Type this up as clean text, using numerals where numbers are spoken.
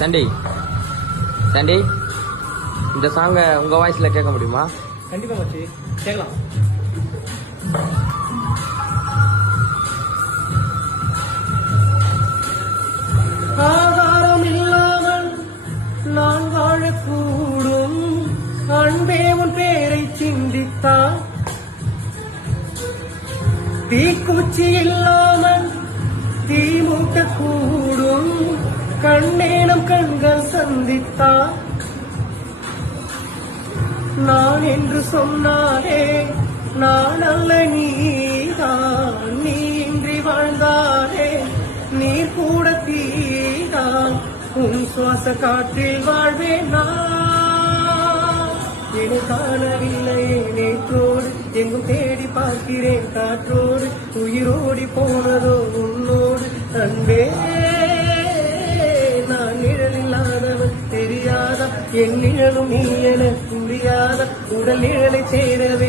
சண்டி சண்டி இந்த சாங்கை உங்க வாய்ஸ்ல கேட்க முடியுமா? கண்டிப்பா மச்சி கேட்கலாம். ஆகாரம் இல்லாமல் நான் வாழக்கூடும், அன்பே உன் பேரை சிந்தித்தான். தீக்குச்சி இல்லாமல் தீ மூட்டக்கூடும், கண்ணேனம் கண்கள் சந்தித்தான். நான் என்று சொன்னாலே நான் அல்ல நீதான், நீ இன்றி வாழ்ந்தாலே நீர் கூட தீதான். உன் சுவாச காற்றில் வாழ்வேன் நான். என்னை காணவில்லை நேற்றோடு, எங்கும் தேடி பார்க்கிறேன் காற்றோடு. உயிரோடி போனதோ உன்னோடு அன்பே. நான் நிழலில்லாதவன் தெரியாதா, என் நிழலும் நீ என புரியாத. உடல் நிழலை சேரவே